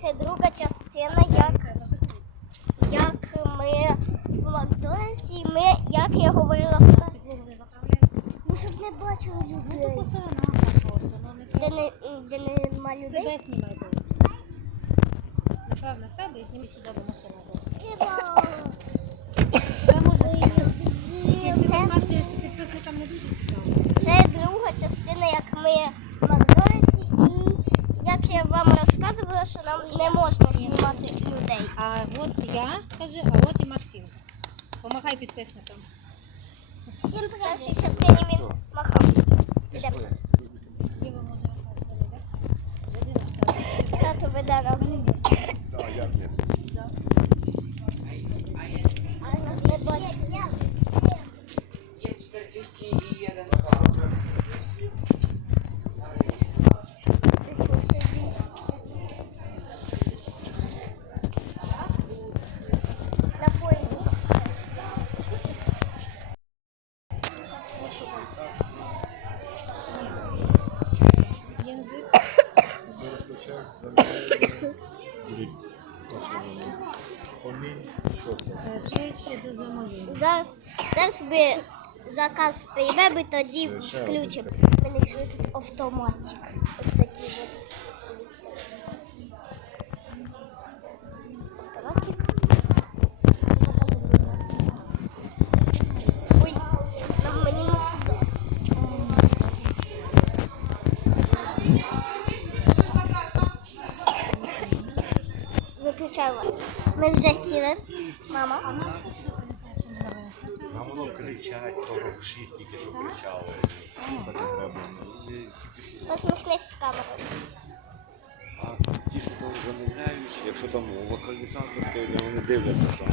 це друга частина, як, як ми в Макдональдсі, ми, як я говорила, в- ну, щоб не бачили людей. Не Де, не, де нема людей. Себе знімай Напевно, себе і зніми сюди, бо машина. Тебе можна знімати. Якщо ти Це, кашляєш, підписникам не дуже цікаво. це друга частина, як ми в Макдональдсі, і як я вам розказувала, що нам не можна знімати людей. А от я, кажи, а от і Максим. Помагай підписникам. Всім першій частині він махав. Так? Тато веде нас. Да, я не? Зараз, зараз би заказ прийде, би тоді включимо. Мені знайшли автоматик. Ось такий от. Лайт. Ми вже сіли. Мама. Нам воно кричать 46, тільки що. Ну, Посміхнись в камеру. А ті, що там замовляють, якщо там вокалізатор, то вони дивляться, що.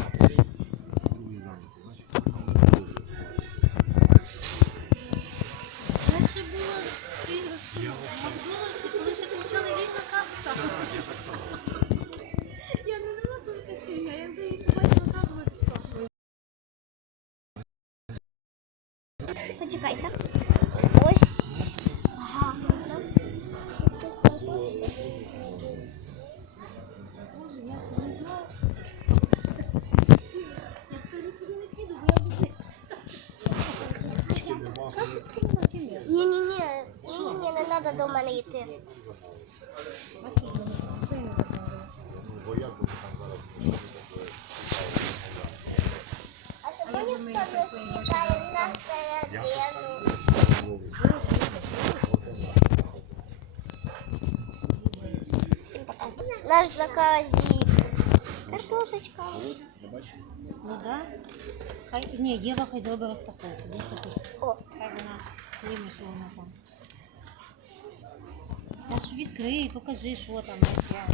Нема чи ні? Ні-ні-ні, ні-ні, не треба до мене йти. Всім пока. Наш заказик. Картошечка. Ну да. Хай, ні, Єва хай зробить розпаковку. Бо що тут? О, Хай вона сніме, що вона там. Та ж відкрий, покажи, що там. як.